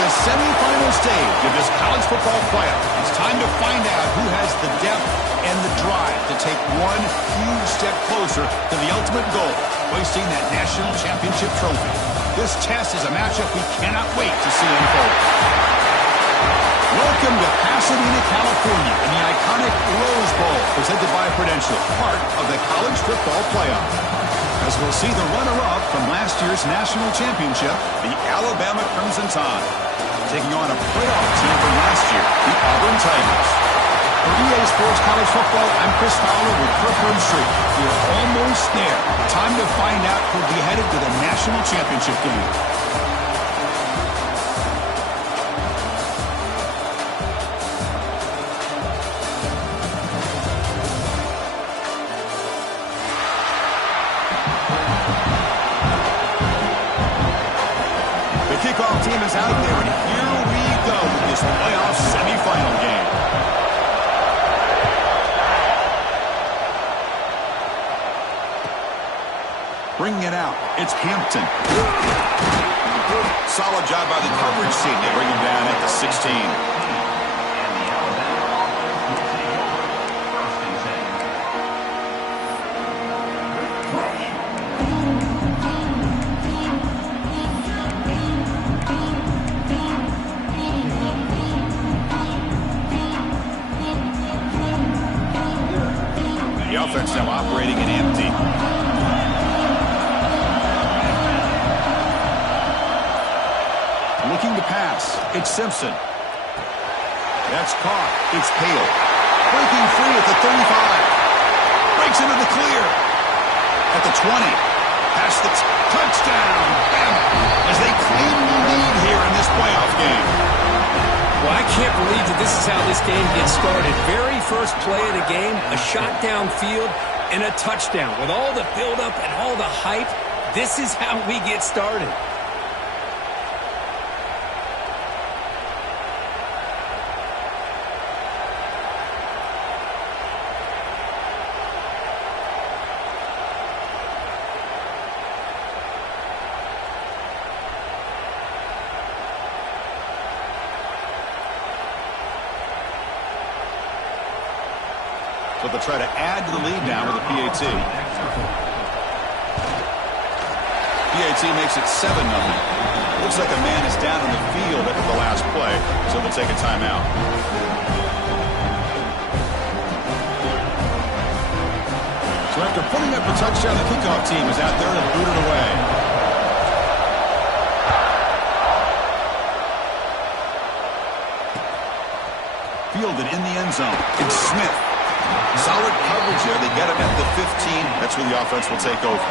the semifinal stage of this college football playoff. It's time to find out who has the depth and the drive to take one huge step closer to the ultimate goal, hoisting that national championship trophy. This test is a matchup we cannot wait to see unfold. Welcome to Pasadena, California, in the iconic Rose Bowl, presented by Prudential, part of the college football playoff. As we'll see the runner-up from last year's national championship, the Alabama Crimson Tide, taking on a playoff team from last year, the Auburn Tigers. For EA Sports College Football, I'm Chris Fowler with Kirk Herbstreit. We're almost there. Time to find out who'll be headed to the national championship game. Team is out there, and here we go with this playoff semifinal game. Bringing it out, it's Hampton. Solid job by the coverage team. They bring him down at the 16. Offense now operating in empty. Looking to pass. It's Simpson. That's caught. It's Hale. Breaking free at the 35. Breaks into the clear. At the 20. Past the touchdown. Bama. As they claim the lead here in this playoff game. Well, I can't believe that this is how this game gets started. Very first play of the game, a shot downfield and a touchdown. With all the buildup and all the hype, this is how we get started. So they'll try to add to the lead now with a PAT. PAT makes it 7-0. Looks like a man is down on the field after the last play, so they'll take a timeout. So after putting up a touchdown, the kickoff team is out there to boot it away. Fielded in the end zone. It's Smith. Solid coverage there. They get him at the 15. That's where the offense will take over.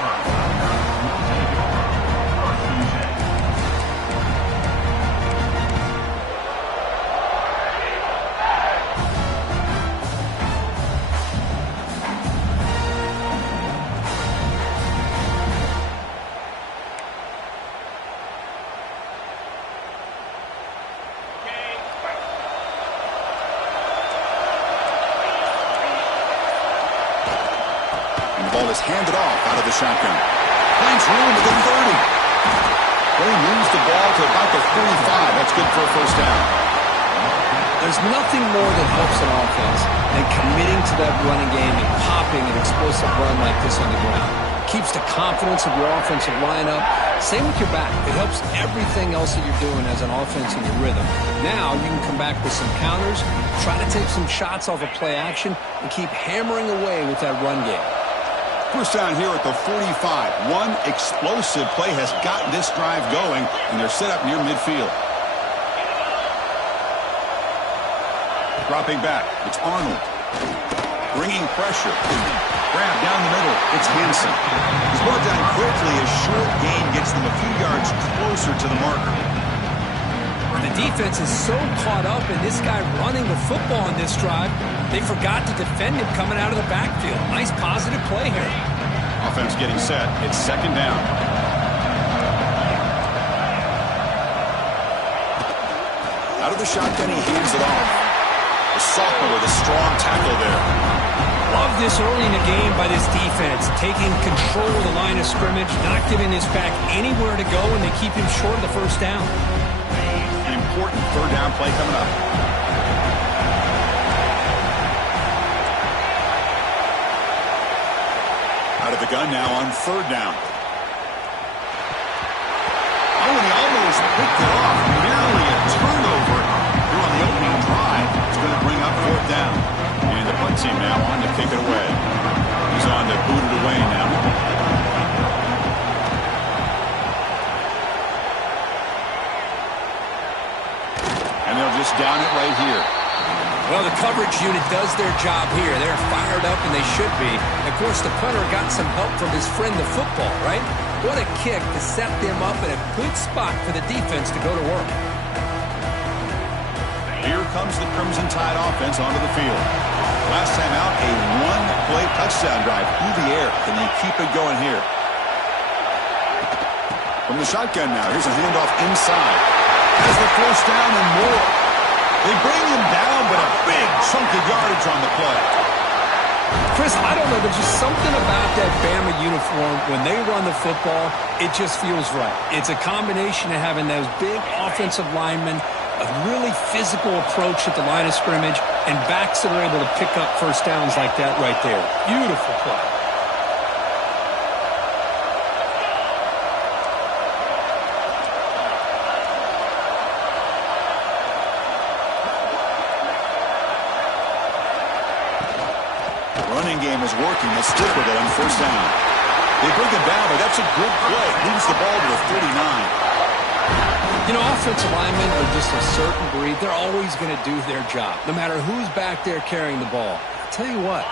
Ball is handed off out of the shotgun. Finds room at the 30. Well, he moves the ball to about the 45. That's good for a first down. There's nothing more that helps an offense than committing to that running game and popping an explosive run like this on the ground. Keeps the confidence of your offensive lineup. Same with your back. It helps everything else that you're doing as an offense in your rhythm. Now you can come back with some counters, try to take some shots off of play action, and keep hammering away with that run game. First down here at the 45. One explosive play has gotten this drive going, and they're set up near midfield. Dropping back, it's Arnold. Bringing pressure. Grab down the middle, it's Hansen. He's brought down quickly as short gain gets them a few yards closer to the marker. The defense is so caught up in this guy running the football on this drive, they forgot to defend him coming out of the backfield. Nice positive play here. Offense getting set. It's second down. Out of the shotgun, he hands it off. The sophomore with a strong tackle there. Love this early in the game by this defense, taking control of the line of scrimmage, not giving this back anywhere to go, and they keep him short of the first down. An important third down play coming up. Out of the gun now on third down. Oh, and he almost picked it off. Nearly a turnover here on the opening drive. It's going to bring up fourth down. And the punt team now on to kick it away. He's on to boot it away now. And they'll just down it right here. Well, the coverage unit does their job here. They're fired up, and they should be. Of course, the punter got some help from his friend, the football, right? What a kick to set them up in a good spot for the defense to go to work. Here comes the Crimson Tide offense onto the field. Last time out, a one-play touchdown drive through the air. Can they keep it going here? From the shotgun now, here's a handoff inside. Has the first down and more. They bring him down, but a big chunk of yardage on the play. Chris, I don't know. There's just something about that Bama uniform. When they run the football, it just feels right. It's a combination of having those big offensive linemen, a really physical approach at the line of scrimmage, and backs that are able to pick up first downs like that right there. Beautiful play. Running game is working. They'll stick with it on first down. They bring him down, but that's a good play. Moves the ball to the 39. You know, offensive linemen are just a certain breed. They're always going to do their job, no matter who's back there carrying the ball. I'll tell you what,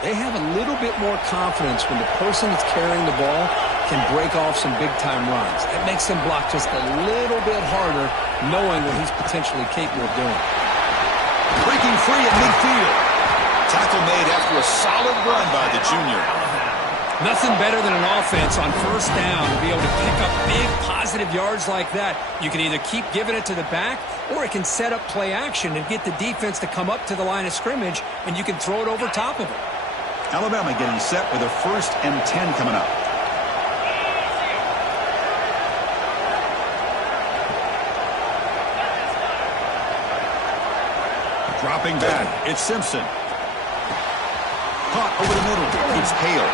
they have a little bit more confidence when the person that's carrying the ball can break off some big-time runs. That makes them block just a little bit harder, knowing what he's potentially capable of doing. Breaking free at midfield. Tackle made after a solid run by the junior. Nothing better than an offense on first down to be able to pick up big positive yards like that. You can either keep giving it to the back, or it can set up play action and get the defense to come up to the line of scrimmage, and you can throw it over top of it. Alabama getting set with a 1st and 10 coming up. Dropping back, it's Simpson. Caught over the middle, it's Hale.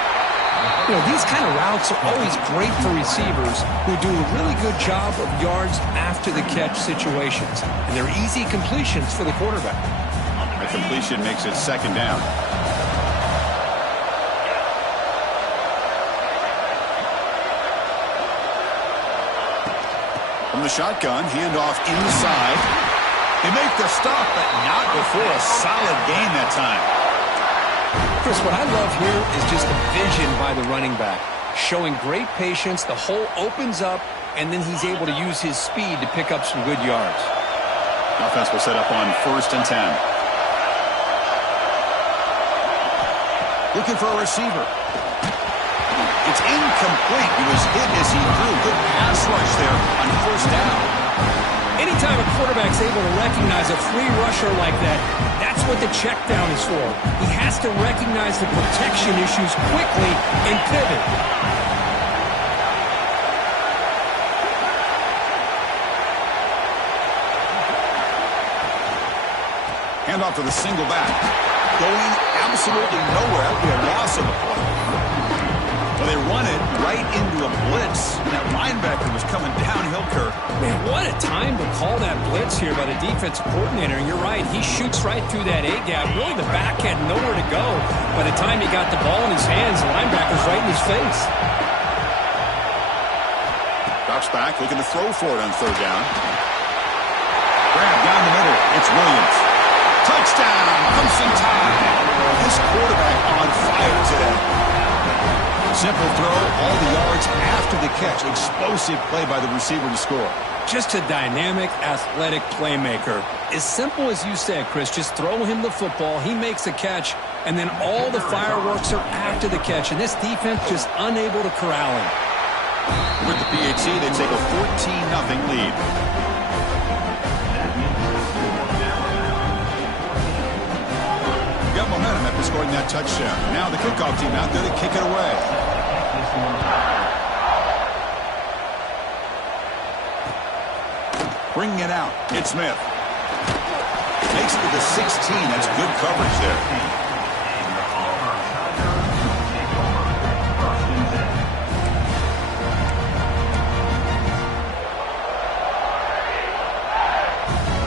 You know, these kind of routes are always great for receivers who do a really good job of yards after the catch situations. And they're easy completions for the quarterback. The completion makes it second down. From the shotgun, handoff inside. They make the stop, but not before a solid gain that time. Chris, what I love here is just the vision by the running back. Showing great patience, the hole opens up, and then he's able to use his speed to pick up some good yards. Offense will set up on 1st and 10. Looking for a receiver. It's incomplete. He was hit as he threw. Good pass rush there on 1st down. Anytime a quarterback's able to recognize a free rusher like that, that's what the check down is for. He has to recognize the protection issues quickly and pivot. Handoff to the single back. Going absolutely nowhere. That would be a loss of the play. Well, they run it right into a blitz. That linebacker was coming downhill, Kirk. Man, what a time to call that blitz here by the defensive coordinator. And you're right, he shoots right through that A-gap. Really, the back had nowhere to go. By the time he got the ball in his hands, the linebacker's right in his face. Drops back, looking to throw for it on 3rd down. Grab down the middle. It's Williams. Touchdown, Crimson Tide. This quarterback on fire today. Simple throw, all the yards after the catch. Explosive play by the receiver to score. Just a dynamic, athletic playmaker. As simple as you said, Chris, just throw him the football, he makes a catch, and then all the fireworks are after the catch. And this defense just unable to corral him. With the PAT, they take a 14-0 lead. Got momentum after scoring that touchdown. Now the kickoff team out there to kick it away. Bringing it out. It's Smith. Makes it to the 16. That's good coverage there.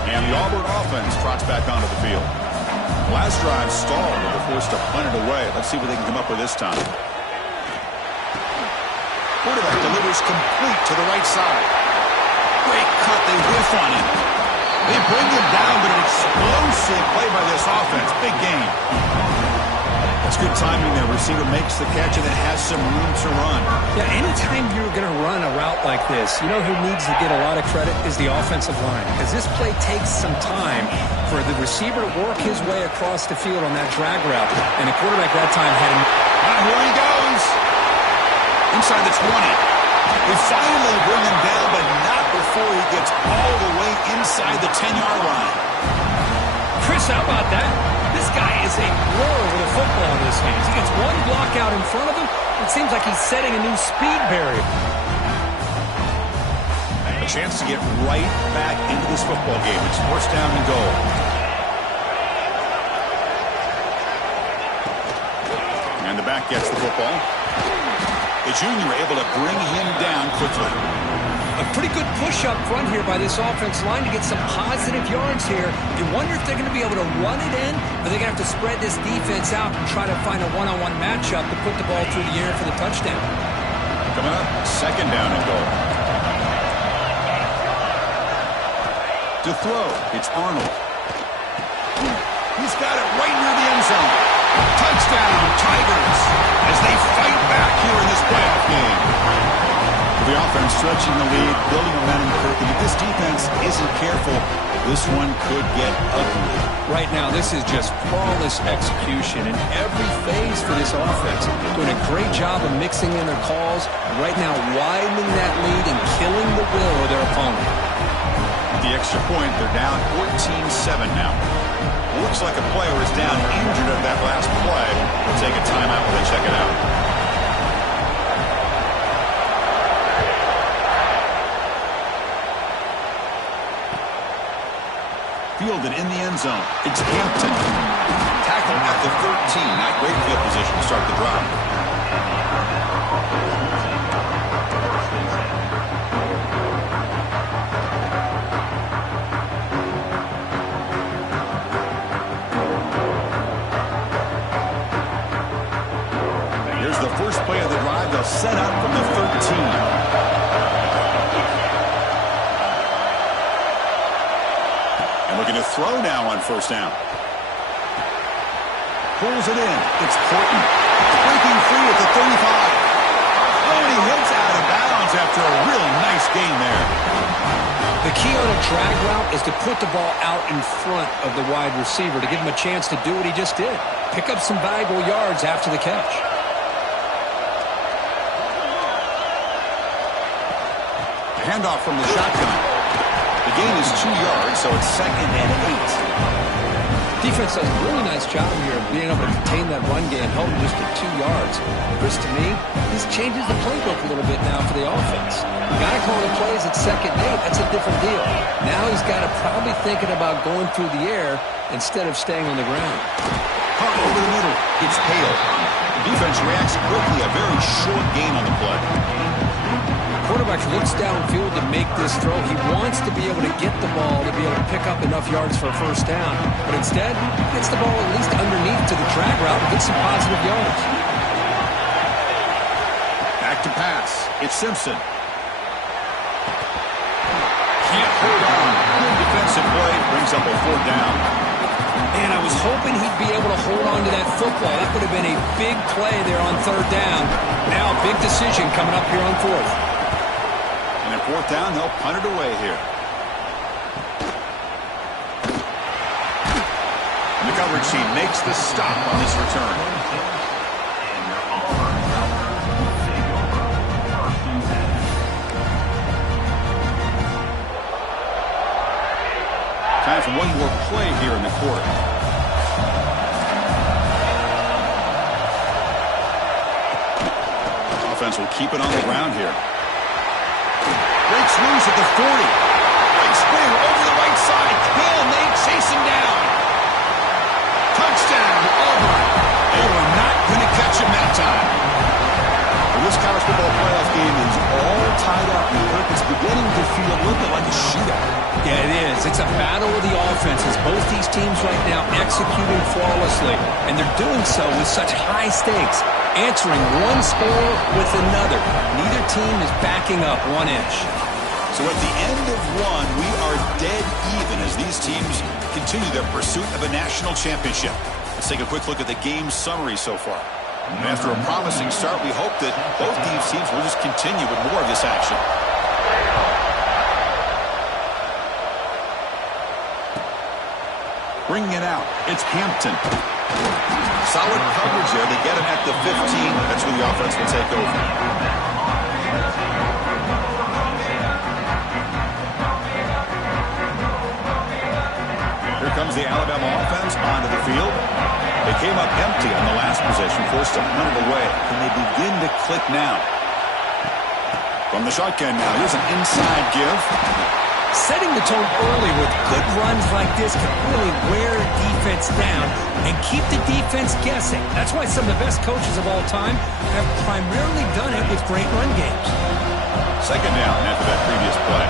And the Auburn offense trots back onto the field. Last drive stalled, but they're forced to punt it away. Let's see what they can come up with this time. Quarterback delivers complete to the right side. Great cut. They whiff on him. They bring him down, but an explosive play by this offense. Big game. That's good timing there. Receiver makes the catch and then has some room to run. Yeah, anytime you're going to run a route like this, you know who needs to get a lot of credit is the offensive line. Because this play takes some time for the receiver to work his way across the field on that drag route. And the quarterback that time had him. Here he goes. Inside the 20. They finally bring him down, but not before he gets all the way inside the 10-yard line. Chris, how about that? This guy is a roar with a football in his hands. He gets one block out in front of him. It seems like he's setting a new speed barrier. A chance to get right back into this football game. It's first down and goal. And the back gets the football. The junior able to bring him down quickly. A pretty good push up front here by this offense line to get some positive yards here. You wonder if they're going to be able to run it in, or they're going to have to spread this defense out and try to find a one-on-one matchup to put the ball through the air for the touchdown. Coming up, second down and goal. To throw, it's Arnold. He's got it right near the end zone. Touchdown, Tigers, as they fight back here in this playoff game. The offense stretching the lead, building momentum quickly. If this defense isn't careful, this one could get ugly. Right now, this is just flawless execution in every phase for this offense. Doing a great job of mixing in their calls. Right now, widening that lead and killing the will of their opponent. With the extra point, they're down 14-7 now. Looks like a player is down injured at that last play. We'll take a timeout while they check it out. Fielded in the end zone. It's Hampton. Tackled at the 13. Not great field position to start the drive. Here's the first play of the drive. They'll set up from the 13. Looking to throw now on first down. Pulls it in. It's Horton. Breaking free at the 35. Oh, and he hits out of bounds after a really nice gain there. The key on a drag route is to put the ball out in front of the wide receiver to give him a chance to do what he just did. Pick up some valuable yards after the catch. A handoff from the shotgun. The gain is 2 yards, so it's second and 8. Defense does a really nice job here of being able to contain that run game, held just at 2 yards. Chris, to me, this changes the playbook a little bit now for the offense. The guy calling plays at second and 8, that's a different deal. Now he's got to probably thinking about going through the air instead of staying on the ground. Punt over the middle. It's Hale. The defense reacts quickly. A very short gain on the play. Quarterback looks downfield to make this throw. He wants to be able to get the ball to be able to pick up enough yards for a first down. But instead, gets the ball at least underneath to the drag route and gets some positive yards. Back to pass. It's Simpson. Can't hold on. Good defensive play. Brings up a fourth down. And I was hoping he'd be able to hold on to that football. That would have been a big play there on third down. Now a big decision coming up here on fourth. And at fourth down, they'll punt it away here. And the coverage team makes the stop on this return. Time for one more play here in the quarter. Offense will keep it on the ground here. Breaks loose at the 40. Breaks spear over the right side. Can they chase him down? Touchdown, Auburn. They were not going to catch him that time. Well, this college football playoff game is all tied up. It's beginning to feel a little bit like a shootout. Yeah, it is. It's a battle of the offenses. Both these teams right now executing flawlessly, and they're doing so with such high stakes, answering one score with another. Neither team is backing up 1 inch. So at the end of one, we are dead even as these teams continue their pursuit of a national championship. Let's take a quick look at the game summary so far. And after a promising start, we hope that both these teams will just continue with more of this action. Bringing it out, it's Hampton. Solid coverage there. They get him at the 15. That's where the offense will take over. Here comes the Alabama offense onto the field. They came up empty on the last possession, forced to punt it away. Can they begin to click now? From the shotgun now, here's an inside give. Setting the tone early with good runs like this can really wear defense down and keep the defense guessing. That's why some of the best coaches of all time have primarily done it with great run games. Second down after that previous play.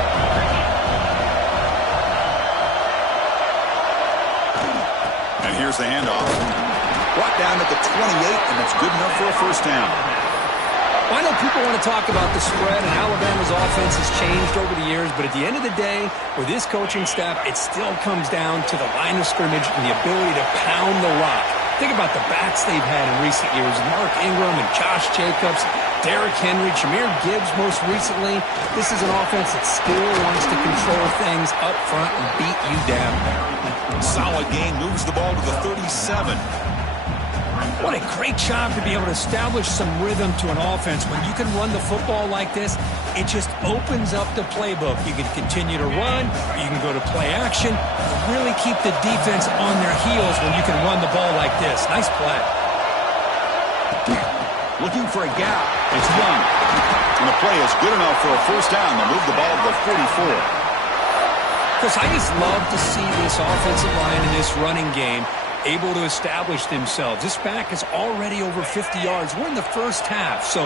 And here's the handoff. Brought down at the 28, and that's good enough for a first down. I know people want to talk about the spread, and Alabama's offense has changed over the years, but at the end of the day, with this coaching staff, it still comes down to the line of scrimmage and the ability to pound the rock. Think about the backs they've had in recent years. Mark Ingram and Josh Jacobs, Derrick Henry, Jahmyr Gibbs most recently. This is an offense that still wants to control things up front and beat you down. Solid gain, moves the ball to the 37. What a great job to be able to establish some rhythm to an offense. When you can run the football like this, it just opens up the playbook. You can continue to run, or you can go to play action. Really keep the defense on their heels when you can run the ball like this. Nice play. Looking for a gap. It's Young. And the play is good enough for a first down. They'll move the ball to the 44. Chris, I just love to see this offensive line in this running game able to establish themselves. This back is already over 50 yards. We're in the first half, so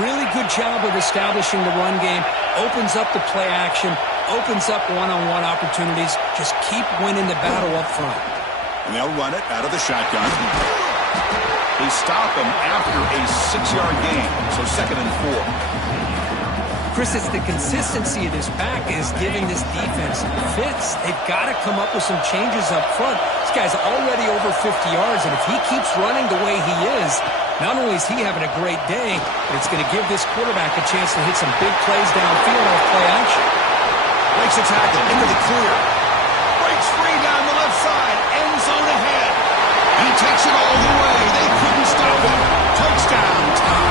really good job of establishing the run game. Opens up the play action, opens up one-on-one opportunities. Just keep winning the battle up front. And they'll run it out of the shotgun. They stop him after a 6-yard gain, so 2nd and 4. Chris, it's the consistency of this back is giving this defense fits. They've got to come up with some changes up front. This guy's already over 50 yards, and if he keeps running the way he is, not only is he having a great day, but it's going to give this quarterback a chance to hit some big plays downfield off play action. Breaks a tackle into the clear. Breaks free down the left side. End zone ahead. And he takes it all the way. They couldn't stop him. Touchdown, tied.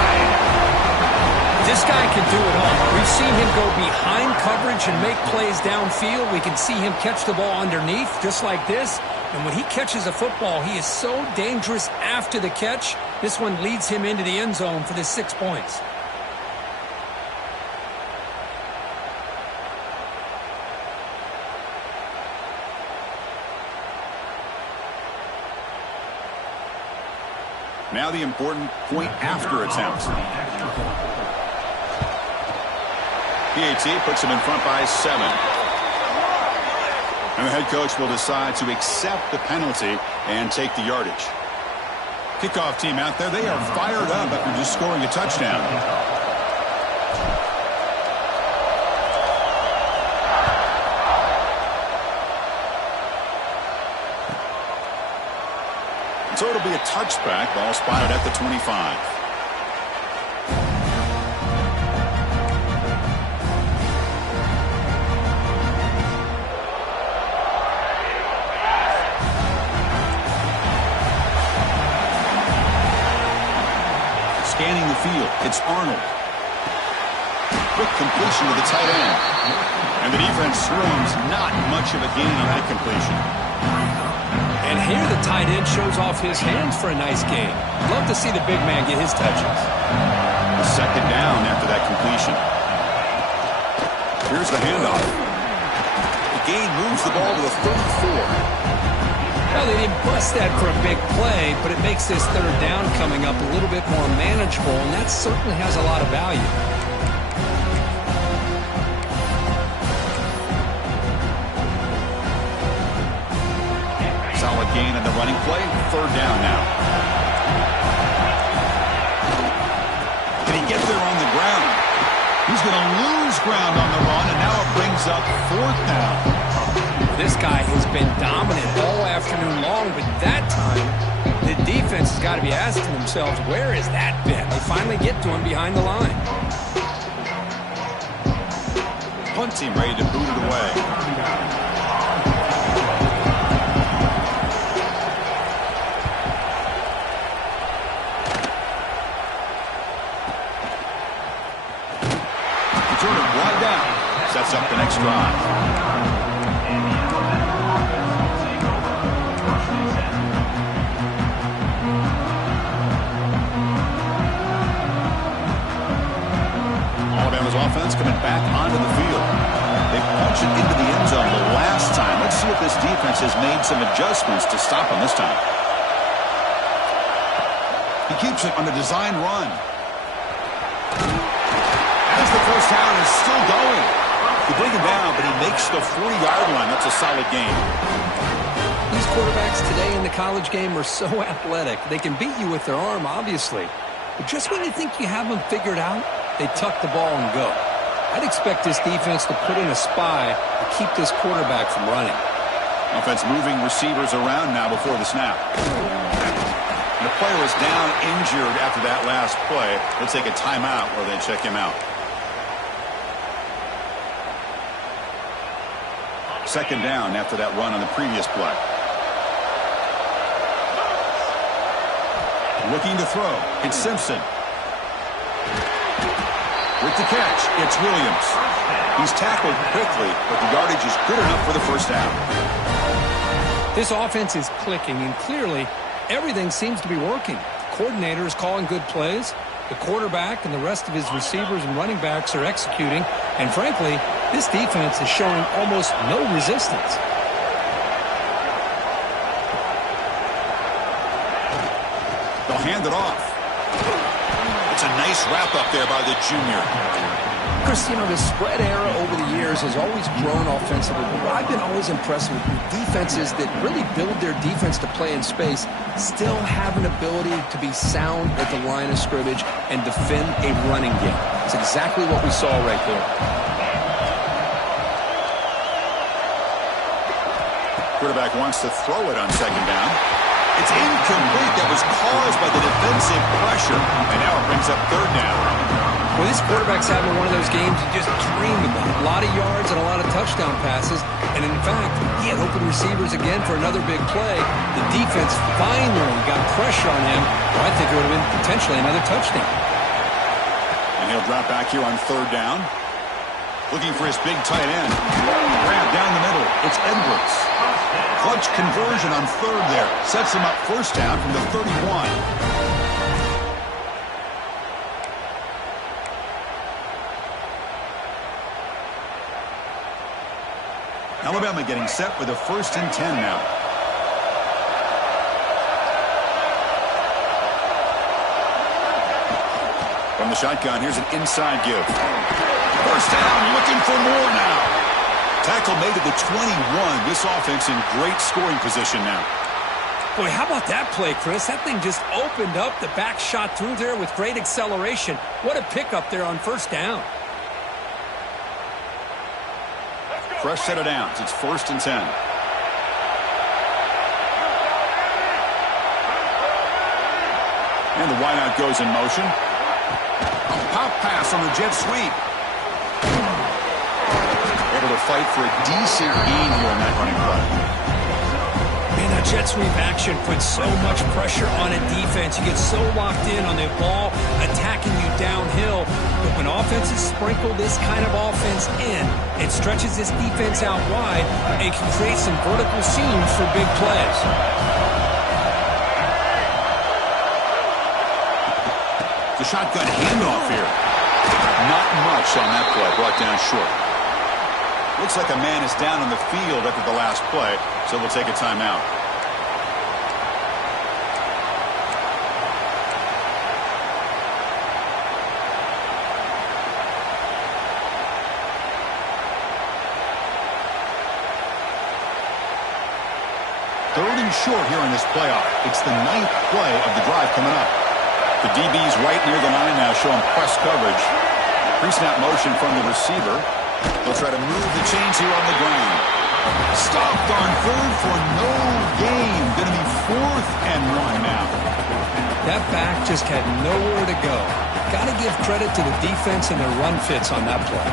This guy can do it all. We've seen him go behind coverage and make plays downfield. We can see him catch the ball underneath just like this. And when he catches a football, he is so dangerous after the catch. This one leads him into the end zone for the 6 points. Now the important point after attempt. PAT puts him in front by 7. And the head coach will decide to accept the penalty and take the yardage. Kickoff team out there, they are fired up after just scoring a touchdown. So it'll be a touchback, ball spotted at the 25. Scanning the field, it's Arnold. Quick completion to the tight end. And the defense swarms, not much of a gain on that completion. And here the tight end shows off his hands for a nice game. Love to see the big man get his touches. A 2nd down after that completion. Here's the handoff. gain moves the ball to the 34. Well, they didn't bust that for a big play, but it makes this third down coming up a little bit more manageable, and that certainly has a lot of value. Solid gain on the running play. Third down now. Can he get there on the ground? He's going to lose ground on the run, and now it brings up fourth down. This guy has been dominant all afternoon long, but that time, the defense has got to be asking themselves, where has that been? They finally get to him behind the line. Punt team ready to boot it away. Return it right down. Sets up the next drive. Alabama's offense coming back onto the field. They punch it into the end zone the last time. Let's see if this defense has made some adjustments to stop him this time. He keeps it on a design run. As the first down is still going. You bring him down, but he makes the 40-yard line. That's a solid gain. These quarterbacks today in the college game are so athletic. They can beat you with their arm, obviously. But just when you think you have them figured out, they tuck the ball and go. I'd expect this defense to put in a spy to keep this quarterback from running. Offense moving receivers around now before the snap. And the player is down injured after that last play. They'll take a timeout where they check him out. Second down after that run on the previous play. Looking to throw. It's Simpson. With the catch, it's Williams. He's tackled quickly, but the yardage is good enough for the first down. This offense is clicking, and clearly everything seems to be working. The coordinator is calling good plays. The quarterback and the rest of his receivers and running backs are executing. And frankly, this defense is showing almost no resistance. They'll hand it off. It's a nice wrap-up there by the junior. Chris, you know, the spread era over the years has always grown offensively. But I've been always impressed with defenses that really build their defense to play in space, still have an ability to be sound at the line of scrimmage and defend a running game. It's exactly what we saw right there. Quarterback wants to throw it on second down. It's incomplete. That was caused by the defensive pressure. And now it brings up third down. Well, this quarterback's having one of those games you just dream about. A lot of yards and a lot of touchdown passes. And in fact, he had open receivers again for another big play. The defense finally got pressure on him. Well, I think it would have been potentially another touchdown. And he'll drop back here on third down. Looking for his big tight end. Grab down the middle. It's Edwards. Clutch conversion on third there. Sets him up first down from the 31. Alabama getting set with a 1st and 10 now. From the shotgun, here's an inside give. First down, looking for more now. Tackle made at the 21. This offense in great scoring position now. Boy, how about that play, Chris? That thing just opened up. The back shot through there with great acceleration. What a pickup there on first down. Fresh set of downs. It's 1st and 10. And the wideout goes in motion. A pop pass on the jet sweep. Able to fight for a decent gain here on that running play. Man, that jet sweep action puts so much pressure on a defense. You get so locked in on the ball attacking you downhill. But when offenses sprinkle this kind of offense in, it stretches this defense out wide and can create some vertical seams for big plays. The shotgun handoff here. Not much on that play. Brought down short. Looks like a man is down on the field after the last play, so we'll take a timeout. Third and short here in this playoff. It's the 9th play of the drive coming up. The DB's right near the line now, showing press coverage. Pre-snap motion from the receiver. They'll try to move the chains here on the ground. Stopped on third for no gain. Going to be 4th and 1 now. That back just had nowhere to go. Got to give credit to the defense and their run fits on that play.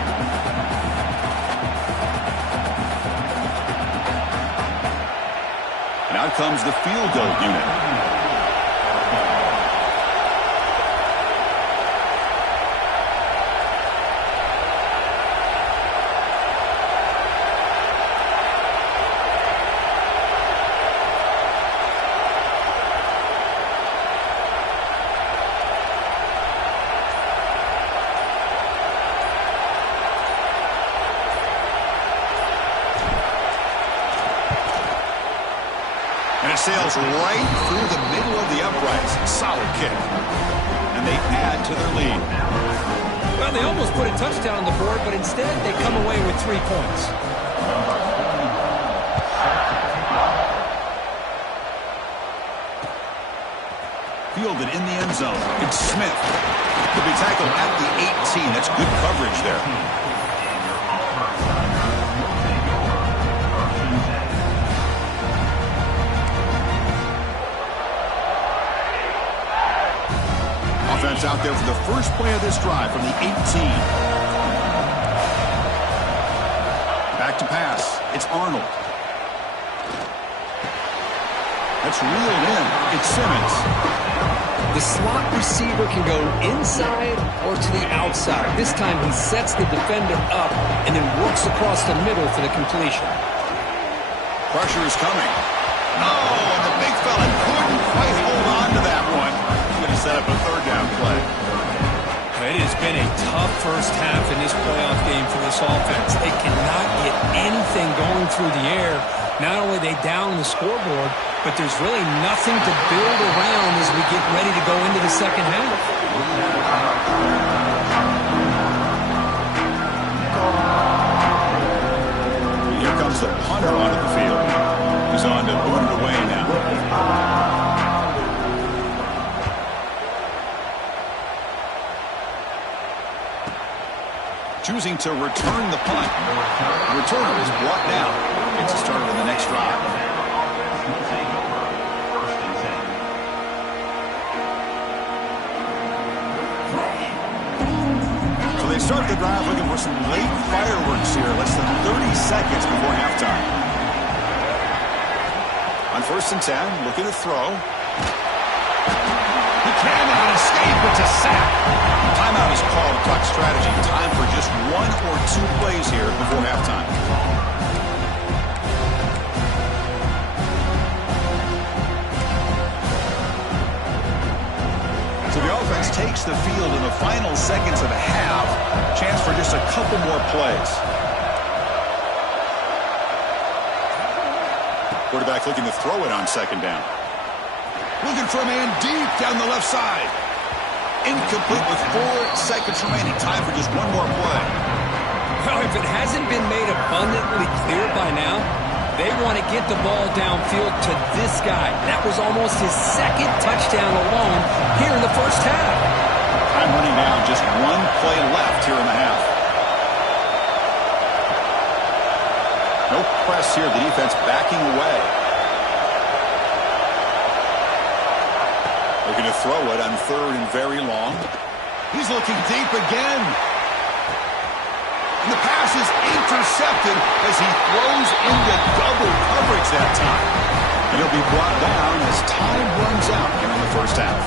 And out comes the field goal unit. Sails right through the middle of the uprights. Solid kick. And they add to their lead. Well, they almost put a touchdown on the board, but instead they come away with 3 points. Fielded in the end zone. It's Smith. He'll be tackled at the 18. That's good coverage there. Offense out there for the first play of this drive from the 18. Back to pass. It's Arnold. That's reeled in. It's Simmons. The slot receiver can go inside or to the outside. This time he sets the defender up and then works across the middle for the completion. Pressure is coming. Oh, and the big fella couldn't quite hold on to that one. Going to set up a third down play. It has been a tough first half in this playoff game for this offense. They cannot get anything going through the air. Not only are they down the scoreboard, but there's really nothing to build around as we get ready to go into the second half. Here comes the punter onto the field. He's on to boot it away now. Choosing to return the punt. The returner is brought down. It's a start of the next drive. So they start the drive looking for some late fireworks here. Less than 30 seconds before halftime. On 1st and 10, looking to throw. He cannot escape. It's a sack. Timeout is called. Talk strategy. Time for just 1 or 2 plays here before halftime. So the offense takes the field in the final seconds of the half. Chance for just a couple more plays. Quarterback looking to throw it on 2nd down. Looking for a man deep down the left side. Incomplete with 4 seconds remaining. Time for just 1 more play. Well, if it hasn't been made abundantly clear by now, they want to get the ball downfield to this guy. That was almost his 2nd touchdown alone here in the first half. Time running down. Just 1 play left here in the half. No press here. The defense backing away. Looking to throw it on 3rd and very long. He's looking deep again. And the pass is intercepted as he throws into double coverage that time. And he'll be brought down as time runs out here in the first half.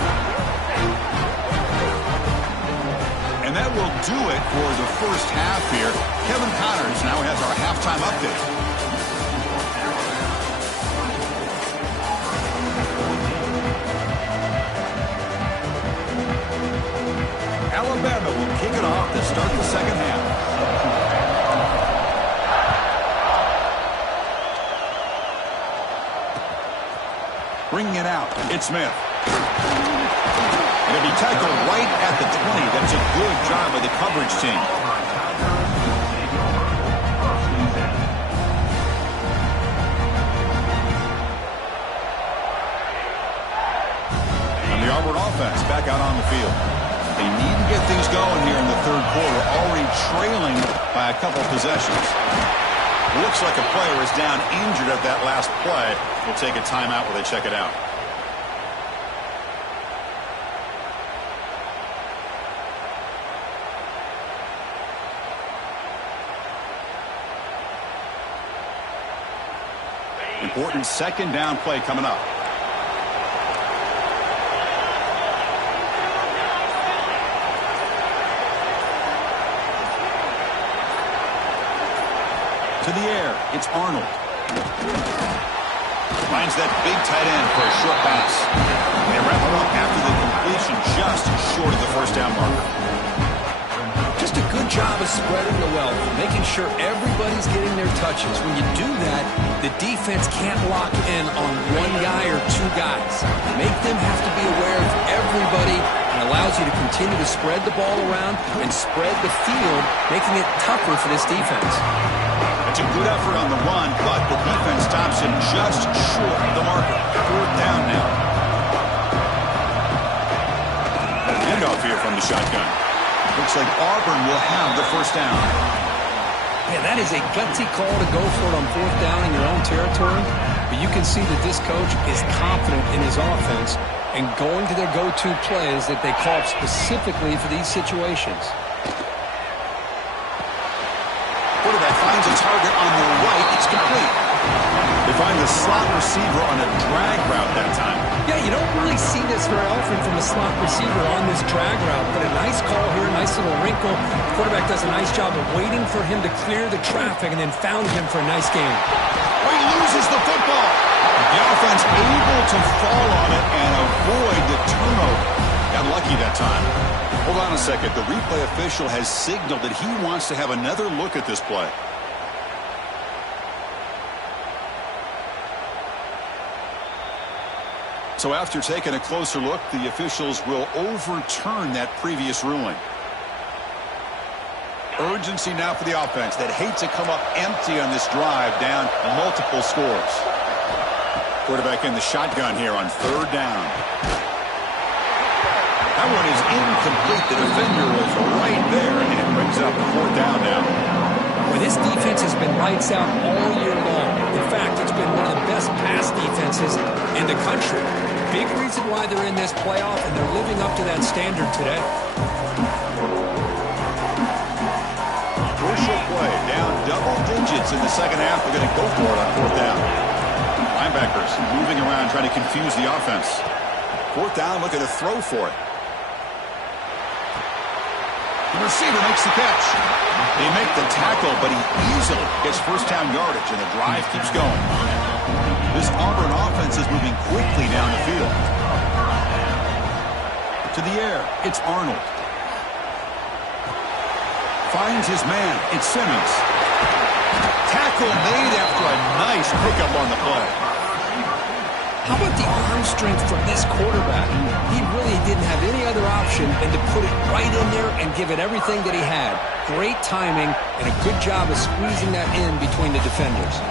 And that will do it for the first half here. Kevin Connors now has our halftime update. Alabama will kick it off to start the second half. bringing it out. It's Smith. And it'll be tackled right at the 20. That's a good job by the coverage team. And the Auburn offense back out on the field. They need to get things going here in the third quarter, already trailing by a couple possessions. Looks like a player is down injured at that last play. We'll take a timeout while they check it out. Important second down play coming up. To the air, it's Arnold. Finds that big tight end for a short pass. They wrap it up after the completion, just short of the first down marker. Just a good job of spreading the wealth, making sure everybody's getting their touches. When you do that, the defense can't lock in on one guy or two guys. Make them have to be aware of everybody, and allows you to continue to spread the ball around and spread the field, making it tougher for this defense. It's a good effort on the run, but the defense stops him just short of the marker. Fourth down now. Handoff here from the shotgun. Looks like Auburn will have the first down. Man, that is a gutsy call to go for it on fourth down in your own territory. But you can see that this coach is confident in his offense and going to their go-to plays that they call up specifically for these situations. Quarterback finds a target on the right. It's complete. They find the slot receiver on a drag route that time. Yeah, you don't really see this very often from a slot receiver on this drag route, but a nice call here, nice little wrinkle. The quarterback does a nice job of waiting for him to clear the traffic and then found him for a nice gain. Oh, he loses the football. The offense able to fall on it and avoid the turnover. Got lucky that time. Hold on a second. The replay official has signaled that he wants to have another look at this play. So after taking a closer look, the officials will overturn that previous ruling. Urgency now for the offense that hates to come up empty on this drive, down multiple scores. Quarterback in the shotgun here on third down. That one is incomplete. The defender was right there, and it brings up fourth down now. Well, this defense has been lights out all year long. In fact, it's been one of the best pass defenses in the country. Big reason why they're in this playoff, and they're living up to that standard today. Crucial play, down double digits in the second half. They're going to go for it on fourth down. Linebackers moving around, trying to confuse the offense. Fourth down, looking to throw for it. The receiver makes the catch. They make the tackle, but he easily gets first down yardage, and the drive keeps going. This Auburn offense is moving quickly down the field. To the air, it's Arnold. Finds his man, it's Simmons. Tackle made after a nice pickup on the play. How about the arm strength from this quarterback? He really didn't have any other option than to put it right in there and give it everything that he had. Great timing and a good job of squeezing that in between the defenders.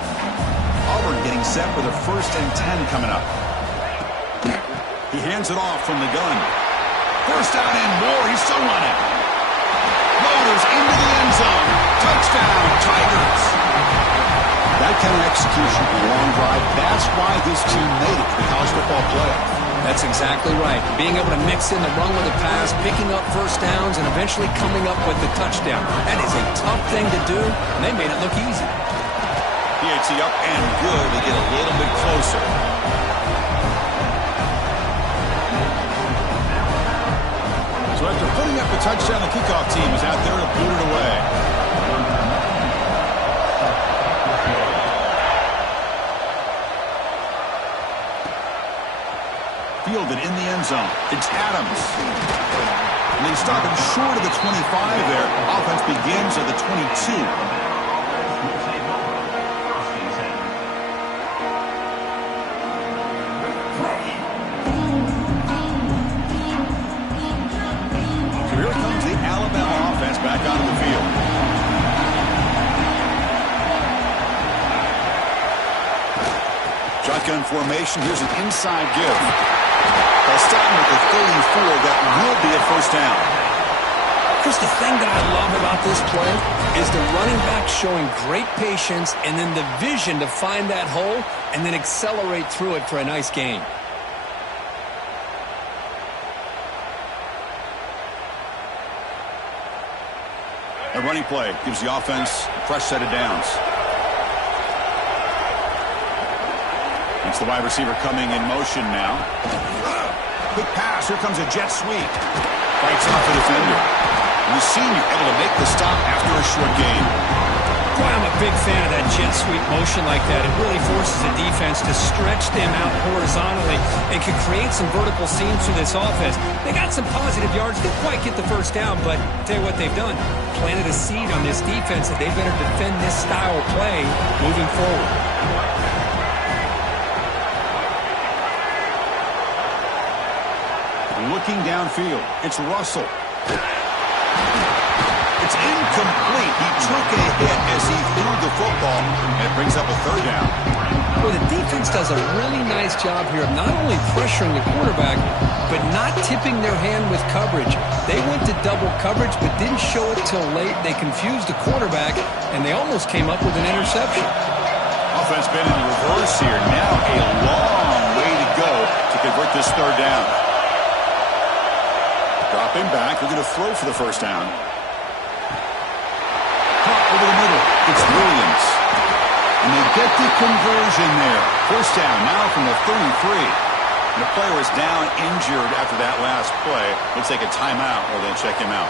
Auburn getting set with a 1st and 10 coming up. He hands it off from the gun. First down and more. He's still running. Motors into the end zone. Touchdown, Tigers. That kind of execution on a long drive, that's why this team made it to the college football playoff. That's exactly right. Being able to mix in the run with the pass, picking up first downs, and eventually coming up with the touchdown. That is a tough thing to do, and they made it look easy. PAT up and good to get a little bit closer. So after putting up a touchdown, the kickoff team is out there to boot it away. Fielded in the end zone. It's Adams. And they stop him short of the 25 there. Offense begins at the 22. offense back onto the field. Shotgun formation. Here's an inside give. They'll stop him at the 34. That will be a first down. Chris, the thing that I love about this play is the running back showing great patience and then the vision to find that hole and then accelerate through it for a nice gain. A running play gives the offense a fresh set of downs. It's the wide receiver coming in motion now. Quick pass. Here comes a jet sweep. Fights off the defender. The senior able to make the stop after a short gain. Boy, I'm a big fan of that jet sweep motion like that. It really forces the defense to stretch them out horizontally and can create some vertical seams for this offense. They got some positive yards. Didn't quite get the first down, but I'll tell you what they've done. Planted a seed on this defense that they better defend this style of play moving forward. Looking downfield, it's Russell. It's incomplete. He took a hit as he threw the football, and it brings up a third down. Well, the defense does a really nice job here of not only pressuring the quarterback, but not tipping their hand with coverage. They went to double coverage, but didn't show it till late. They confused the quarterback, and they almost came up with an interception. Offense been in reverse here. Now a long way to go to convert this third down. Dropping back. They're going to throw for the first down. Caught over the middle. It's Williams. And they get the conversion there. First down now from the 33. And the player is down injured after that last play. Looks like a timeout or they'll check him out.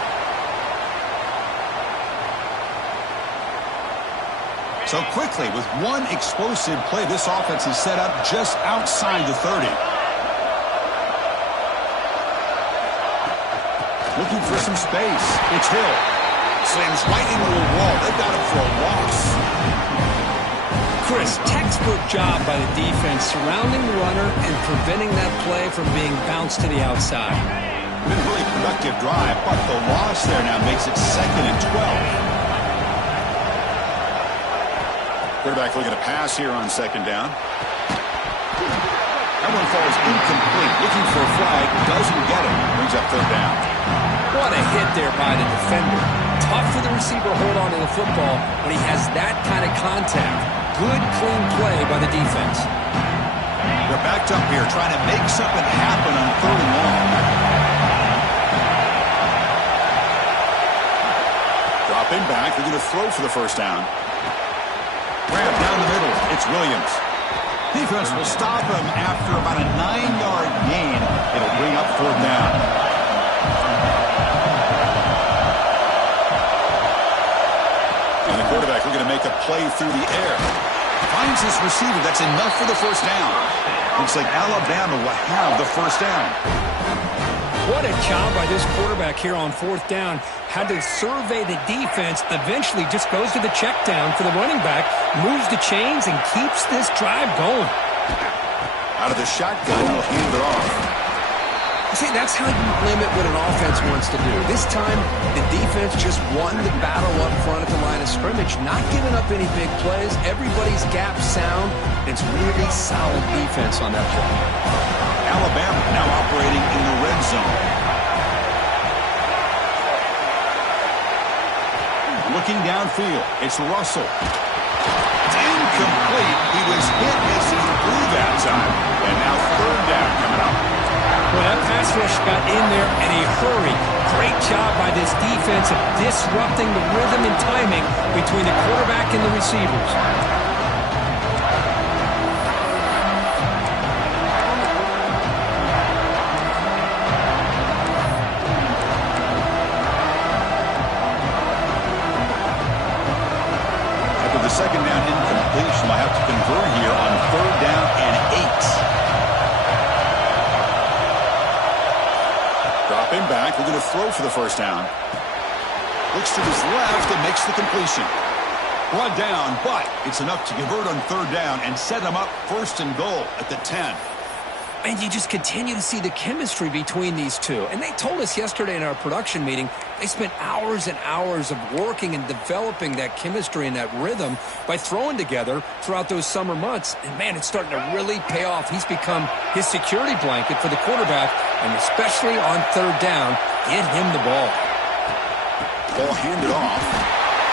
So quickly, with one explosive play, this offense is set up just outside the 30. Looking for some space. It's Hill. Slams right into a wall. They've got him for a loss. Chris, textbook job by the defense surrounding the runner and preventing that play from being bounced to the outside. Been a really productive drive, but the loss there now makes it 2nd and 12. Quarterback looking to pass here on 2nd down. That one falls incomplete. Looking for a flag. Doesn't get it. Brings up 3rd down. What a hit there by the defender. Tough for the receiver to hold on to the football when he has that kind of contact. Good, clean play by the defense. They're backed up here trying to make something happen on 3rd and long. Dropping back. They're going to throw for the first down. Grab down the middle. It's Williams. Defense will stop him after about a 9-yard gain. It'll bring up 4th down. And the quarterback looking to make a play through the air. Finds his receiver. That's enough for the first down. Looks like Alabama will have the first down. What a job by this quarterback here on 4th down. Had to survey the defense. Eventually just goes to the check down for the running back. Moves the chains and keeps this drive going. Out of the shotgun, he'll hand it off. See, that's how you limit what an offense wants to do. This time, the defense just won the battle up front at the line of scrimmage, not giving up any big plays. Everybody's gap sound. It's really solid defense on that play. Alabama now operating in the red zone. Looking downfield, it's Russell. It's incomplete. He was hit as he threw that time. And now 3rd down coming up. Well, that pass rush got in there in a hurry. Great job by this defense of disrupting the rhythm and timing between the quarterback and the receivers. After the 2nd down incompletion, they'll have to convert here on 3rd down and 8. Dropping back, we're going to throw for the first down. Looks to his left and makes the completion. Brought down, but it's enough to convert on 3rd down and set him up 1st and goal at the 10. And you just continue to see the chemistry between these two. And they told us yesterday in our production meeting, they spent hours and hours of working and developing that chemistry and that rhythm by throwing together throughout those summer months. And, man, it's starting to really pay off. He's become his security blanket for the quarterback, and especially on third down, get him the ball. Ball handed off.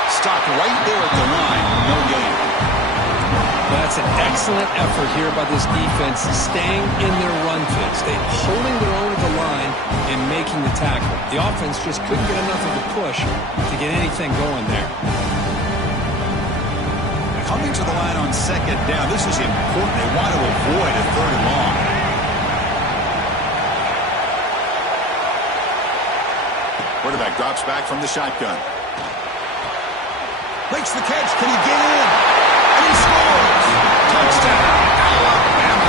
Stopped right there at the line. No gain. That's an excellent effort here by this defense, staying in their run fit, staying holding their own at the line and making the tackle. The offense just couldn't get enough of a push to get anything going there. Coming to the line on second down, this is important. They want to avoid a third and long. Quarterback drops back from the shotgun. Makes the catch. Can he get in? And he scores! Touchdown, Alabama.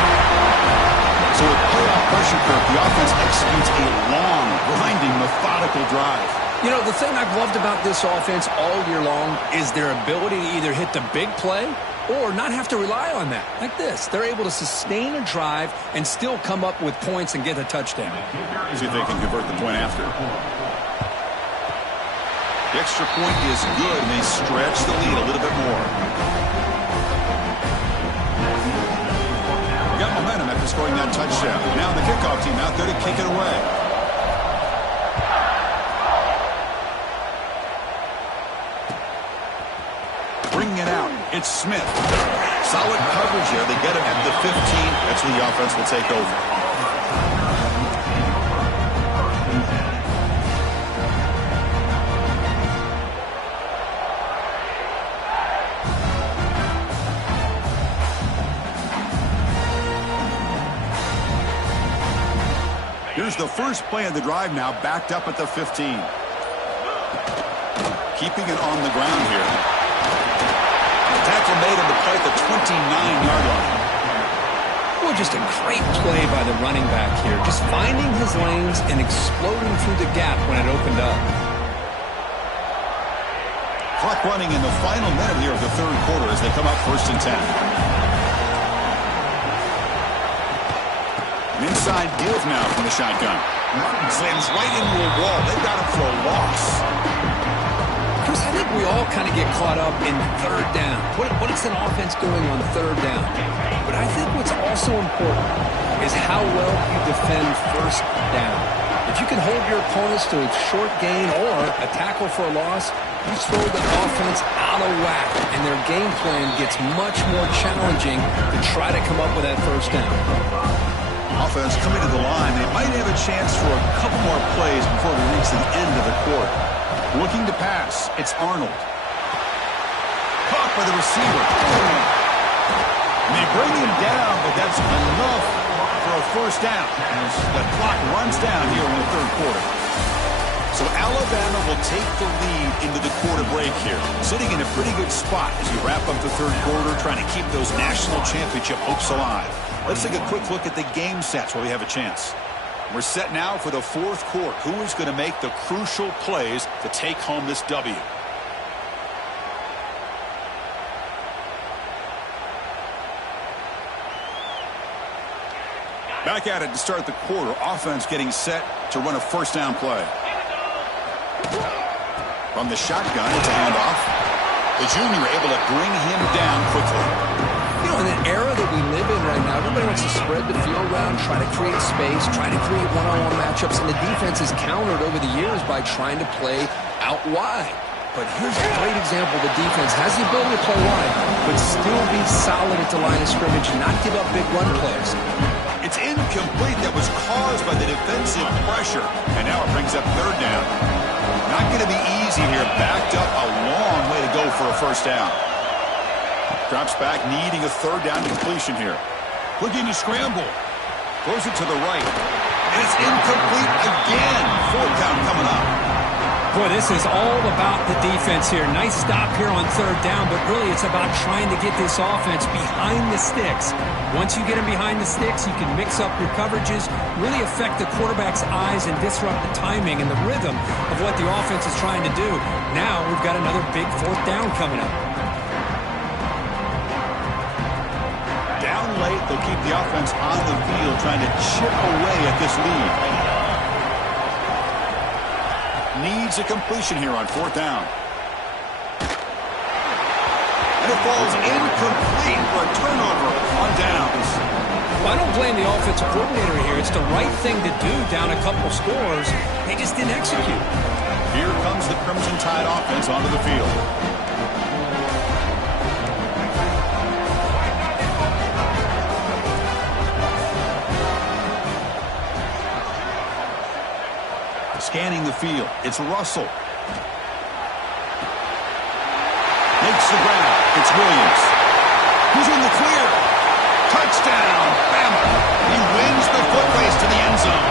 So with playoff pressure curve, the offense executes a long, grinding, methodical drive. You know, the thing I've loved about this offense all year long is their ability to either hit the big play or not have to rely on that. Like this. They're able to sustain a drive and still come up with points and get a touchdown. See if they can convert the point after. The extra point is good, and they stretch the lead a little bit more. Got momentum after scoring that touchdown. Now the kickoff team out there to kick it away. Bringing it out, it's Smith. Solid coverage here. They get him at the 15. That's when the offense will take over. Here's the first play of the drive now, backed up at the 15. Keeping it on the ground here. The tackle made on the play at the 29-yard line. Well, just a great play by the running back here. Just finding his lanes and exploding through the gap when it opened up. Clock running in the final minute here of the third quarter as they come up 1st and 10. Inside give now from the shotgun. Martin slams right into a wall. They've got him for a loss. Chris, I think we all kind of get caught up in third down. What is an offense doing on third down? But I think what's also important is how well you defend first down. If you can hold your opponents to a short gain or a tackle for a loss, you throw the offense out of whack, and their game plan gets much more challenging to try to come up with that first down. Offense coming to the line. They might have a chance for a couple more plays before we reach the end of the quarter. Looking to pass. It's Arnold. Caught by the receiver. And they bring him down, but that's enough for a first down. As the clock runs down here in the third quarter. So Alabama will take the lead into the quarter break here. Sitting in a pretty good spot as we wrap up the third quarter, trying to keep those national championship hopes alive. Let's take a quick look at the game sets where we have a chance. We're set now for the fourth quarter. Who is going to make the crucial plays to take home this W? Back at it to start the quarter. Offense getting set to run a first down play. From the shotgun, it's a handoff. The junior able to bring him down quickly. You know, in an era that we live in right now, everybody wants to spread the field around, try to create space, try to create one-on-one matchups, and the defense is countered over the years by trying to play out wide. But here's a great example. The defense has the ability to play wide, but still be solid at the line of scrimmage and not give up big run plays. It's incomplete. That was caused by the defensive pressure. And now it brings up third down. Not going to be easy here. Backed up a long way to go for a first down. Drops back, needing a third down completion here. Looking to scramble. Throws it to the right. And it's incomplete again. Fourth down coming up. Boy, this is all about the defense here. Nice stop here on third down, but really it's about trying to get this offense behind the sticks. Once you get them behind the sticks, you can mix up your coverages, really affect the quarterback's eyes and disrupt the timing and the rhythm of what the offense is trying to do. Now we've got another big fourth down coming up. Down late they'll keep the offense on the field trying to chip away at this lead. Needs a completion here on 4th down. And it falls incomplete for a turnover on downs. Well, I don't blame the offensive coordinator here. It's the right thing to do down a couple scores. They just didn't execute. Here comes the Crimson Tide offense onto the field. Scanning the field. It's Russell. Makes the grab. It's Williams. Who's in the clear? Touchdown, Bama. He wins the foot race to the end zone.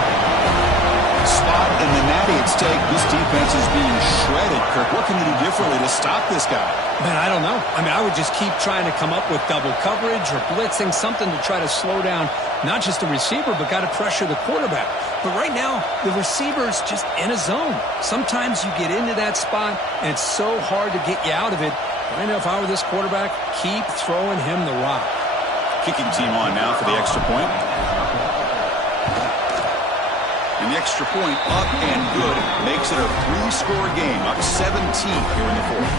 Spot in the natty at stake. This defense is being shredded. Kirk, what can they do differently to stop this guy? Man, I don't know. I mean, I would just keep trying to come up with double coverage or blitzing, something to try to slow down not just the receiver, but got to pressure the quarterback. But right now, the receiver's just in a zone. Sometimes you get into that spot, and it's so hard to get you out of it. But I know if I were this quarterback, keep throwing him the rock. Kicking team on now for the extra point. And the extra point up and good. Makes it a 3-score game. Up 17 here in the 4th.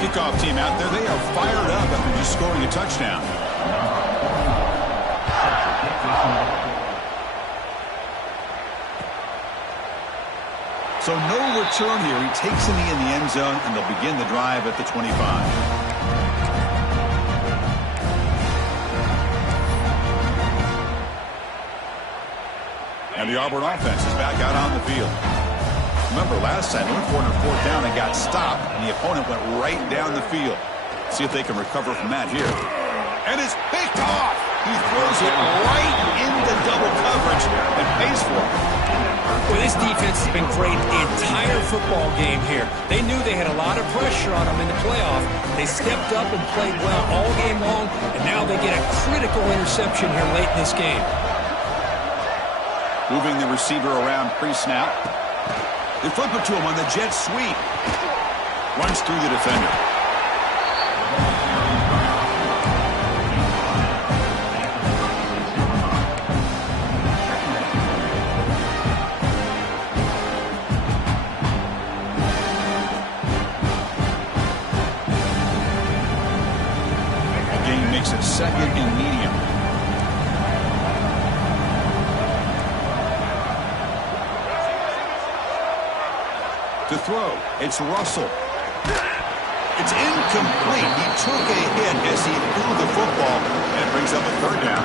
Kickoff team out there. They are fired up after just scoring a touchdown. So no return here. He takes in the end zone, and they'll begin the drive at the 25. And the Auburn offense is back out on the field. Remember, last time, they went for 4th down and got stopped, and the opponent went right down the field. See if they can recover from that here. And it's picked off. He throws it right into double coverage and pays for it. Well, this defense has been great the entire football game here. They knew they had a lot of pressure on them in the playoff. They stepped up and played well all game long, and now they get a critical interception here late in this game. Moving the receiver around pre-snap. They flip it to him on the jet sweep. Runs through the defender. Makes it 2nd and medium. To throw, it's Russell. It's incomplete. He took a hit as he threw the football, and it brings up a 3rd down.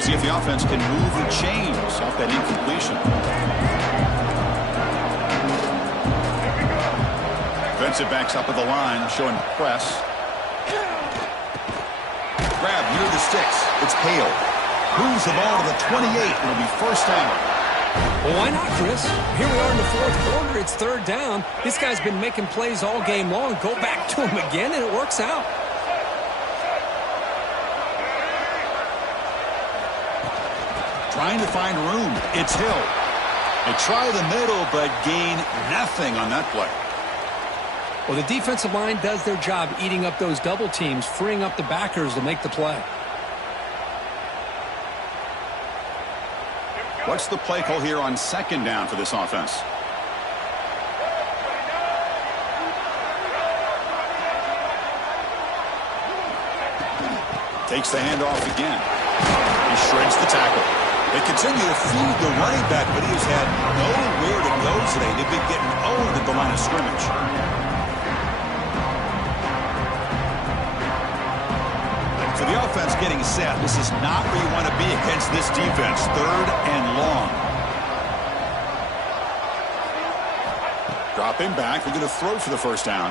See if the offense can move the chains off that incompletion. Defensive backs up at the line, showing press. Grab near the sticks. It's Hale. Moves the ball to the 28. It'll be 1st down. Well, why not, Chris? Here we are in the 4th quarter. It's 3rd down. This guy's been making plays all game long. Go back to him again, and it works out. Trying to find room. It's Hill. They try the middle, but gain nothing on that play. Well, the defensive line does their job eating up those double teams, freeing up the backers to make the play. What's the play call here on 2nd down for this offense? Takes the handoff again. He shreds the tackle. They continue to feed the running back, but he has had nowhere to go today. They've been getting owned at the line of scrimmage. So the offense getting set. This is not where you want to be against this defense. 3rd and long. Dropping back. They're going to throw for the 1st down.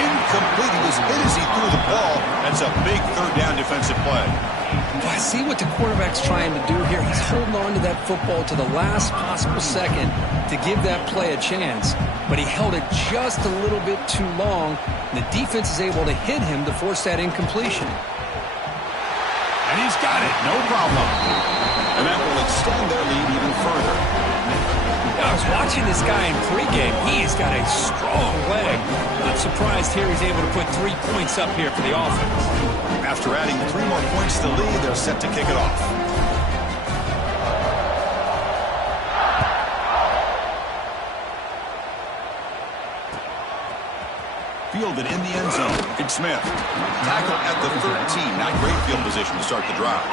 Incomplete. He was hit as he threw the ball. That's a big 3rd down defensive play. Well, I see what the quarterback's trying to do here. He's holding on to that football to the last possible second to give that play a chance. But he held it just a little bit too long. And the defense is able to hit him to force that incompletion. And he's got it. No problem. And that will extend their lead even further. I was watching this guy in pregame. He's got a strong leg. Not surprised here he's able to put 3 points up here for the offense. After adding 3 more points to the lead, they're set to kick it off. Fielded in the end zone. It's Smith. Tackle at the 13. Not great field position to start the drive.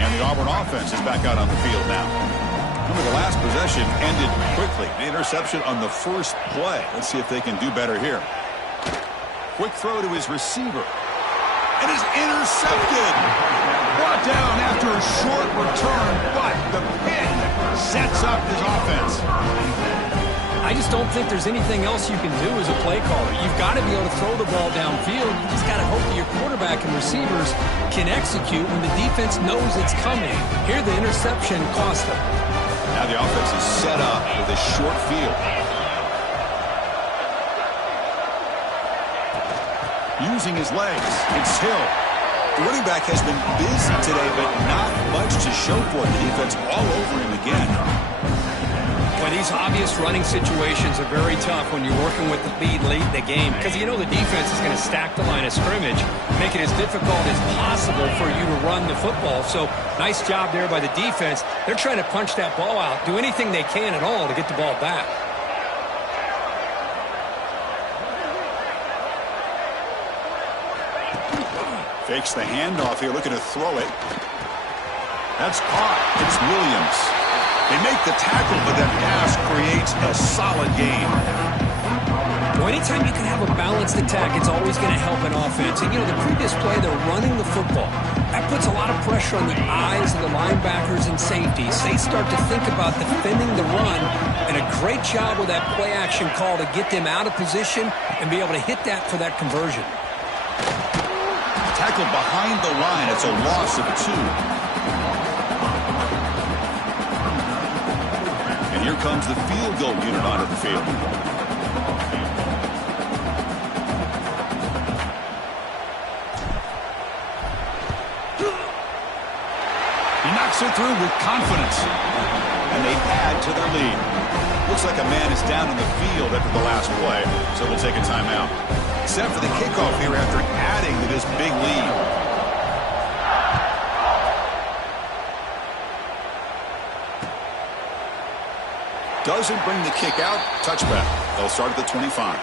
And the Auburn offense is back out on the field now. Remember, the last possession ended quickly. The interception on the first play. Let's see if they can do better here. Quick throw to his receiver. And is intercepted. Brought down after a short return, but the pin sets up his offense. I just don't think there's anything else you can do as a play caller. You've got to be able to throw the ball downfield. You just got to hope that your quarterback and receivers can execute when the defense knows it's coming. Here, the interception cost them. Now the offense is set up with a short field. Using his legs, it's Hill. The running back has been busy today, but not much to show for it. The defense all over him again. Boy, these obvious running situations are very tough when you're working with the lead late in the game because you know the defense is going to stack the line of scrimmage, make it as difficult as possible for you to run the football. So nice job there by the defense. They're trying to punch that ball out, do anything they can at all to get the ball back. Fakes the handoff here, looking to throw it. That's caught. It's Williams. They make the tackle, but that pass creates a solid gain. Well, anytime you can have a balanced attack, it's always going to help an offense. And, you know, the previous play, they're running the football. That puts a lot of pressure on the eyes of the linebackers and safeties. They start to think about defending the run, and a great job with that play-action call to get them out of position and be able to hit that for that conversion. Tackled behind the line. It's a loss of 2. And here comes the field goal unit onto the field. He knocks it through with confidence. And they add to their lead. Looks like a man is down in the field after the last play, so we'll take a timeout. Set for the kickoff here after adding to this big lead. Doesn't bring the kick out. Touchback. They'll start at the 25.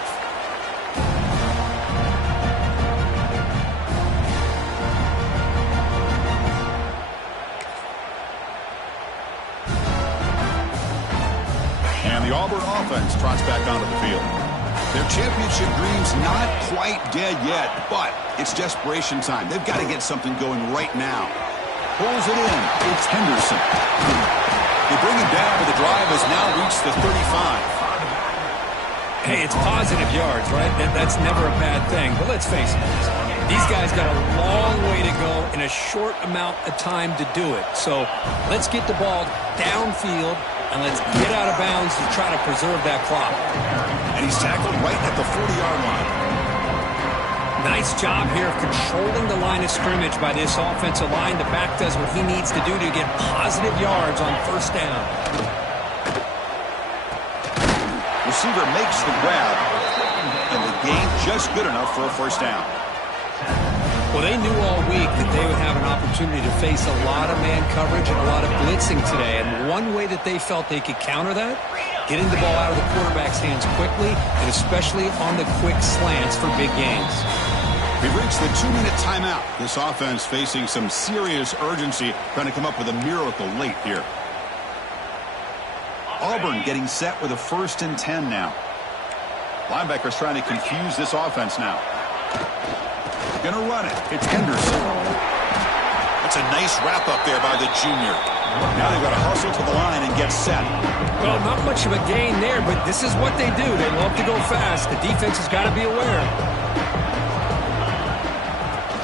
And the Auburn offense trots back onto the field. Their championship dreams not quite dead yet, but it's desperation time. They've got to get something going right now. Pulls it in. It's Henderson. They bring him down, but the drive has now reached the 35. Hey, it's positive yards, right? That's never a bad thing. But let's face it, these guys got a long way to go in a short amount of time to do it. So let's get the ball downfield, and let's get out of bounds to try to preserve that clock. And he's tackled right at the 40-yard line. Nice job here of controlling the line of scrimmage by this offensive line. The back does what he needs to do to get positive yards on first down. Receiver makes the grab, and the gain just good enough for a first down. Well, they knew all week that they would have an opportunity to face a lot of man coverage and a lot of blitzing today. And one way that they felt they could counter that, getting the ball out of the quarterback's hands quickly, and especially on the quick slants for big gains. We've reached the 2-minute timeout. This offense facing some serious urgency, trying to come up with a miracle late here. Auburn getting set with a 1st and 10 now. Linebackers trying to confuse this offense now. Gonna run it. It's Henderson. That's a nice wrap up there by the junior. Now they've got to hustle to the line and get set. Well, not much of a gain there, but this is what they do. They love to go fast. The defense has got to be aware.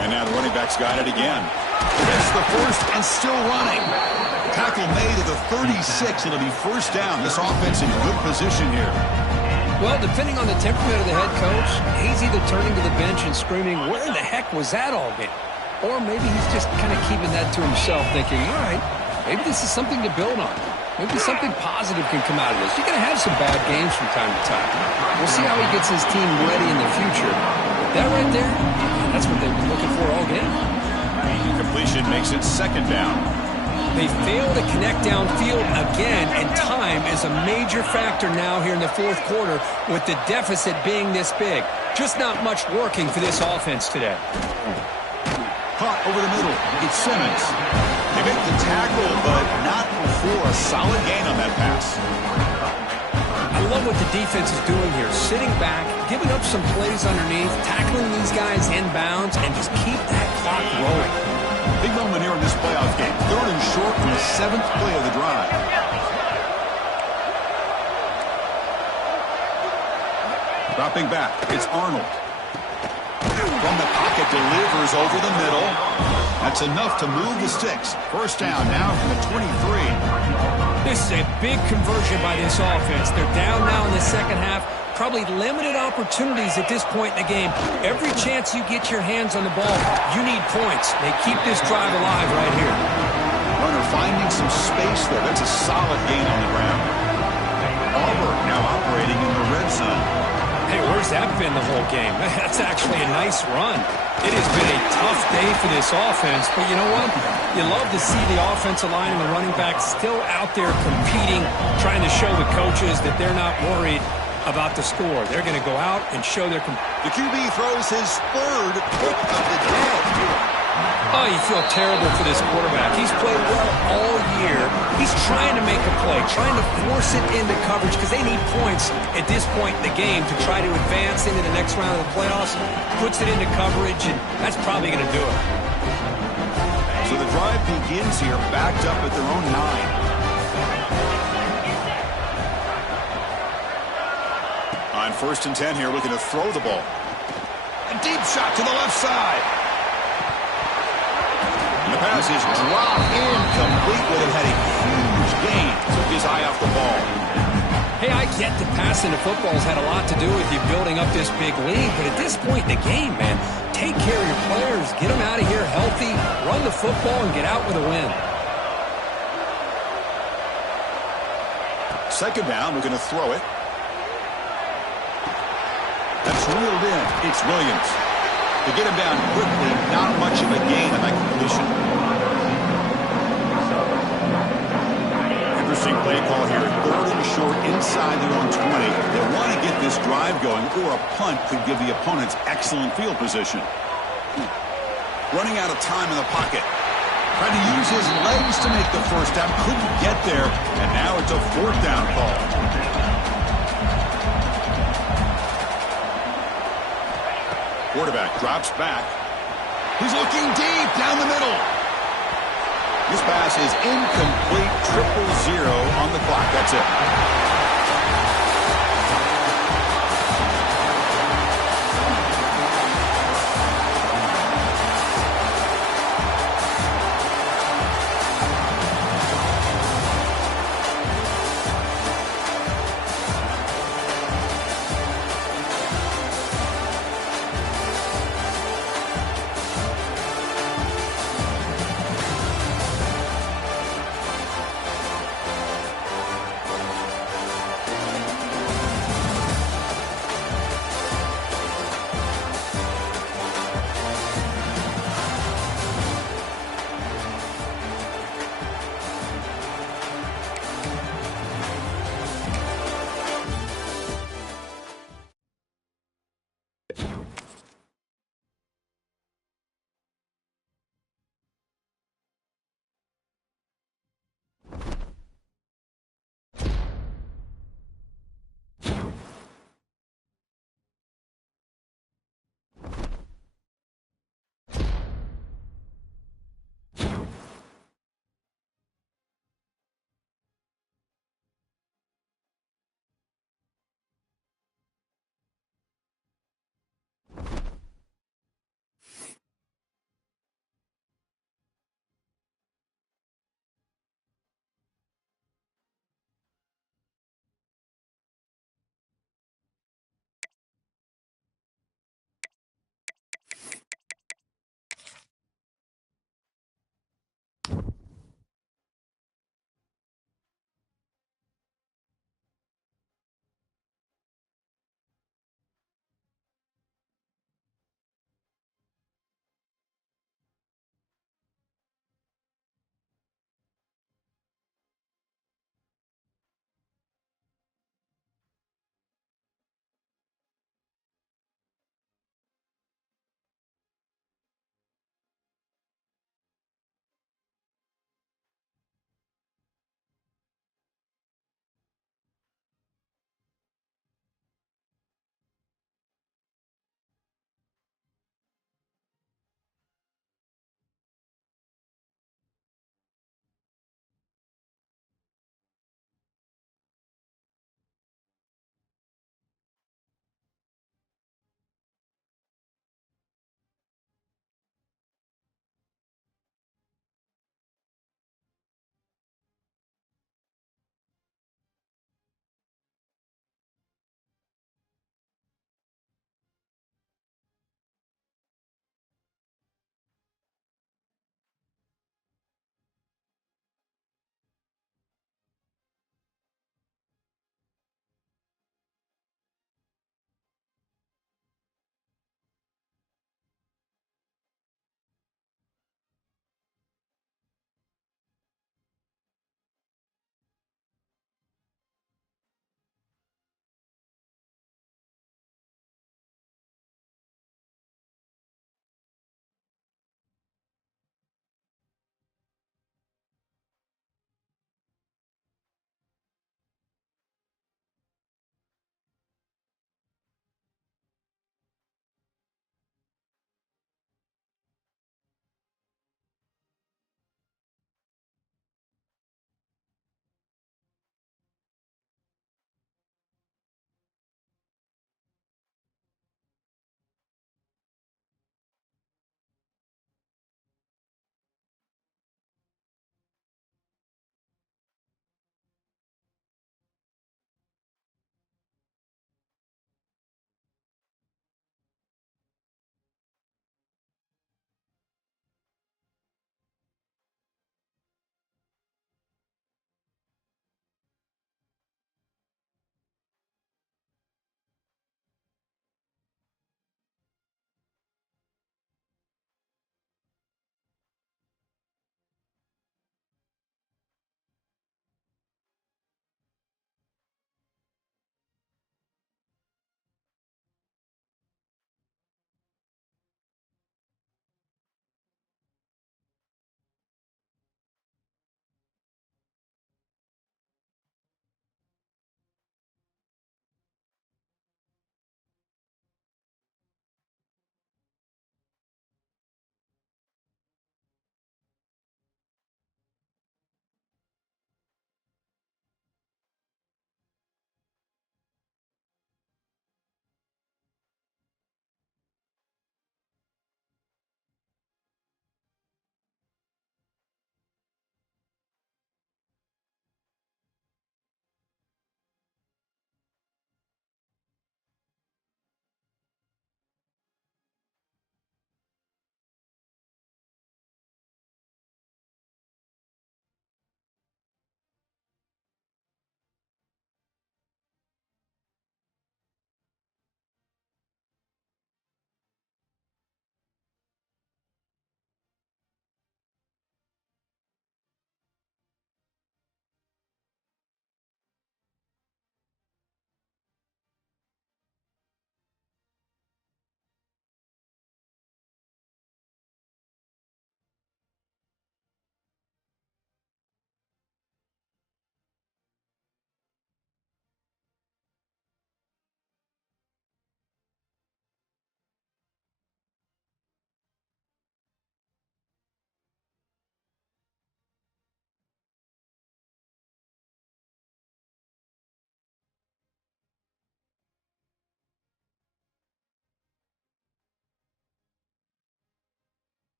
And now the running back's got it again. Gets the first and still running. Tackle made at the 36. It'll be first down. This offense in good position here. Well, depending on the temperament of the head coach, he's either turning to the bench and screaming, where the heck was that all game? Or maybe he's just kind of keeping that to himself, thinking, all right, maybe this is something to build on. Maybe something positive can come out of this. You're going to have some bad games from time to time. We'll see how he gets his team ready in the future. But that right there, that's what they've been looking for all game. Completion makes it second down. They fail to connect downfield again, and time is a major factor now here in the fourth quarter with the deficit being this big. Just not much working for this offense today. Caught over the middle. It's Simmons. They make the tackle, but not before a solid gain on that pass. I love what the defense is doing here. Sitting back, giving up some plays underneath, tackling these guys inbounds, and just keep that clock rolling. Big moment here in this playoff game. Third and short from the 7th play of the drive. Dropping back, it's Arnold. From the pocket, delivers over the middle. That's enough to move the sticks. First down now from the 23. This is a big conversion by this offense. They're down now in the second half. Probably limited opportunities at this point in the game. Every chance you get your hands on the ball, you need points. They keep this drive alive right here. Runner finding some space there. That's a solid gain on the ground. Auburn now operating in the red zone. Hey, where's that been the whole game? That's actually a nice run. It has been a tough day for this offense, but you know what? You love to see the offensive line and the running back still out there competing, trying to show the coaches that they're not worried about the score. They're going to go out and show their... The QB throws his third pick of the day. Oh, you feel terrible for this quarterback. He's played well all year. He's trying to make a play, trying to force it into coverage because they need points at this point in the game to try to advance into the next round of the playoffs. Puts it into coverage, and that's probably going to do it. So the drive begins here, backed up at their own 9. On 1st and 10 here, looking to throw the ball. A deep shot to the left side. And the pass is dropped incomplete, but it had a huge gain. Took his eye off the ball. Hey, I get that passing the football has had a lot to do with you building up this big lead, but at this point in the game, man, take care of your players, get them out of here healthy, run the football, and get out with a win. Second down, we're going to throw it. That's reeled in. It's Williams. To get him down quickly, not much of a gain on that completion. Interesting play call here. 3rd and short inside their own 20. They want to get this drive going, or a punt could give the opponents excellent field position. Running out of time in the pocket. Trying to use his legs to make the first down. Couldn't get there, and now it's a 4th down call. Quarterback drops back. He's looking deep down the middle. This pass is incomplete. 0-0 on the clock. That's it.